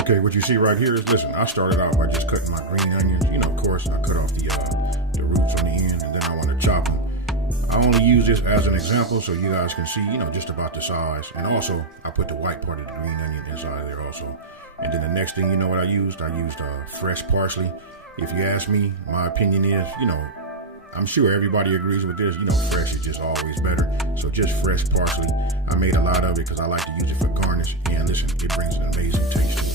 Okay, what you see right here is, listen, I started out by just cutting my green onions. You know, of course, I cut off the roots on the end, and then I want to chop them. I only use this as an example so you guys can see, you know, just about the size. And also, I put the white part of the green onion inside there also. And then the next thing, you know what I used? I used fresh parsley. If you ask me, my opinion is, you know, I'm sure everybody agrees with this. You know, fresh is just always better. So just fresh parsley. I made a lot of it because I like to use it for garnish. And listen, it brings an amazing taste to it.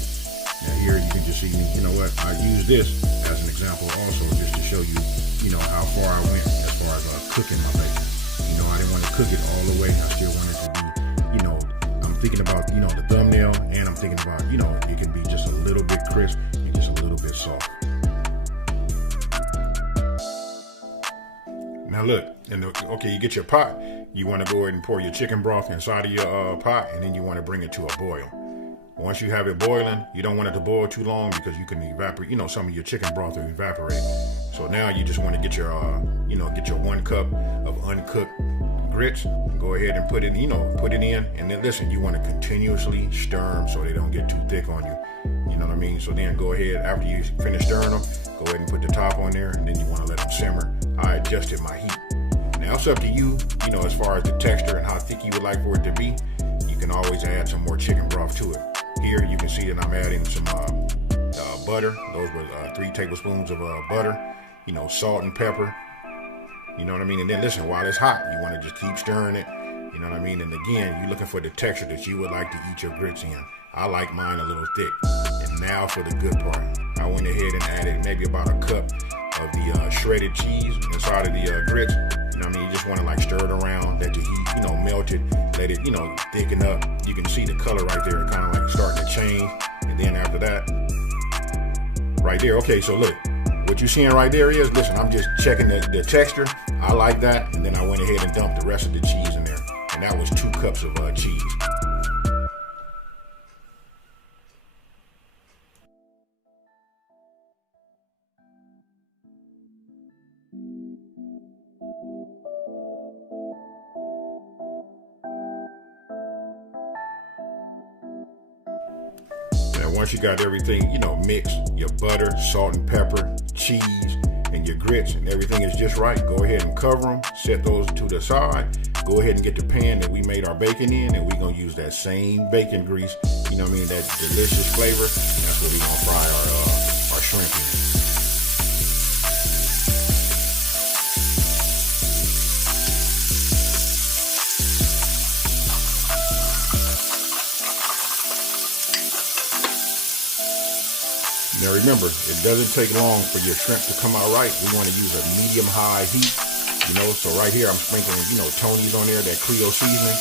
Now here you can just see me, you know what? I use this as an example also just to show you, you know, how far I went as far as cooking my bacon. You know, I didn't want to cook it all the way. I still wanted to be, you know, I'm thinking about, you know, the thumbnail, and I'm thinking about, you know, it can be just a little bit crisp and just a little bit soft. Now look, okay, you get your pot. You want to go ahead and pour your chicken broth inside of your pot, and then you want to bring it to a boil. Once you have it boiling, you don't want it to boil too long because you can evaporate, you know, some of your chicken broth will evaporate. So now you just want to get your, you know, get your 1 cup of uncooked grits. Go ahead and put it, you know, put it in. And then listen, you want to continuously stir them so they don't get too thick on you. You know what I mean? So then go ahead, after you finish stirring them, go ahead and put the top on there, and then you want to let them simmer. I adjusted my heat. Now it's up to you, you know, as far as the texture and how thick you would like for it to be. You can always add some more chicken broth to it. Here you can see that I'm adding some butter. Those were 3 tablespoons of butter. You know, salt and pepper. You know what I mean? And then listen, while it's hot, you want to just keep stirring it. You know what I mean? And again, you're looking for the texture that you would like to eat your grits in. I like mine a little thick. And now for the good part. I went ahead and added maybe about a cup of the shredded cheese inside of the grits. You know what I mean? You just want to like stir it around, let the heat, you know, melt it, let it, you know, thicken up. You can see the color right there, kind of like starting to change. And then after that, right there. Okay, so look, what you're seeing right there is, listen, I'm just checking the texture. I like that. And then I went ahead and dumped the rest of the cheese in there. And that was 2 cups of cheese. Once you got everything, you know, mixed, your butter, salt and pepper, cheese, and your grits, and everything is just right, go ahead and cover them, set those to the side, go ahead and get the pan that we made our bacon in, and we're going to use that same bacon grease, you know what I mean, that delicious flavor. That's what we're going to fry our shrimp in. Now remember, it doesn't take long for your shrimp to come out right. We want to use a medium-high heat, you know. So right here, I'm sprinkling, you know, Tony's on there, that Creole seasoning.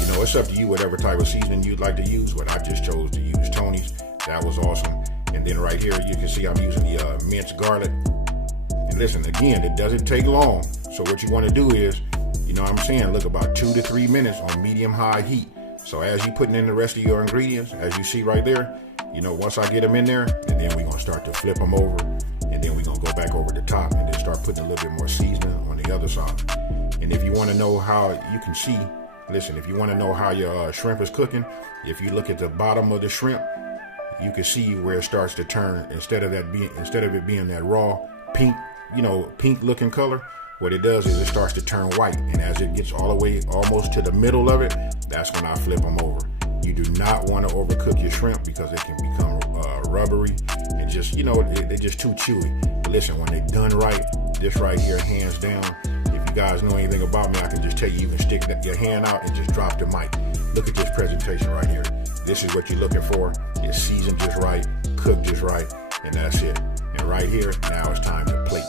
You know, it's up to you, whatever type of seasoning you'd like to use, but I just chose to use Tony's. That was awesome. And then right here, you can see I'm using the minced garlic. And listen, again, it doesn't take long. So what you want to do is, you know what I'm saying, look, about 2 to 3 minutes on medium-high heat. So as you're putting in the rest of your ingredients, as you see right there, you know, once I get them in there, and then we're going to start to flip them over, and then we're going to go back over the top and then start putting a little bit more seasoning on the other side. And if you want to know how, you can see, listen, if you want to know how your shrimp is cooking, if you look at the bottom of the shrimp, you can see where it starts to turn, instead of it being that raw pink, you know, pink looking color, what it does is it starts to turn white. And as it gets all the way almost to the middle of it, that's when I flip them over. You do not want to overcook your shrimp because it can become rubbery and just, you know, they're just too chewy. But listen, when they're done right, this right here, hands down, if you guys know anything about me, I can just tell you, you can stick your hand out and just drop the mic. Look at this presentation right here. This is what you're looking for. It's seasoned just right, cooked just right, and that's it. And right here, now it's time to plate.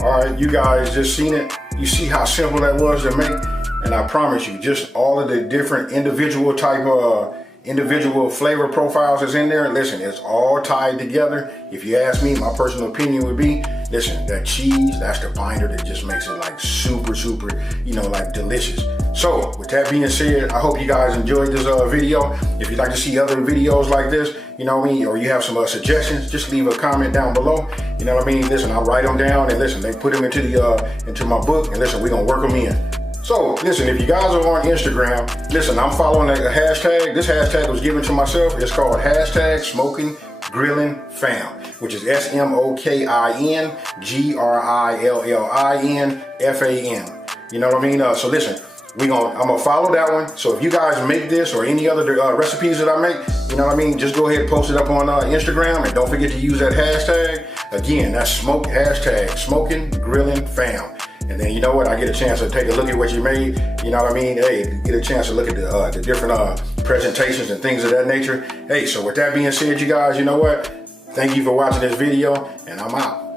All right, you guys just seen it. You see how simple that was to make? And I promise you, just all of the different individual type of individual flavor profiles that's in there. Listen, it's all tied together. If you ask me, my personal opinion would be, listen, that cheese, that's the binder that just makes it like super, you know, like delicious. So with that being said, I hope you guys enjoyed this video. If you'd like to see other videos like this, you know what I mean, or you have some suggestions, just leave a comment down below. You know what I mean? Listen, I'll write them down, and listen, they put them into the into my book, and listen, we're gonna work them in. So listen, if you guys are on Instagram, listen, I'm following a hashtag. This hashtag was given to myself. It's called hashtag Smoking Grillin Fam, which is SMOKINGRILLINFAM. You know what I mean? So listen, I'm gonna follow that one. So if you guys make this or any other recipes that I make, you know what I mean, just go ahead and post it up on Instagram, and don't forget to use that hashtag. Again, that's hashtag Smoking Grillin Fam. And then you know what? I get a chance to take a look at what you made. You know what I mean? Hey, get a chance to look at the different presentations and things of that nature. Hey, so with that being said, you guys, you know what? Thank you for watching this video, and I'm out.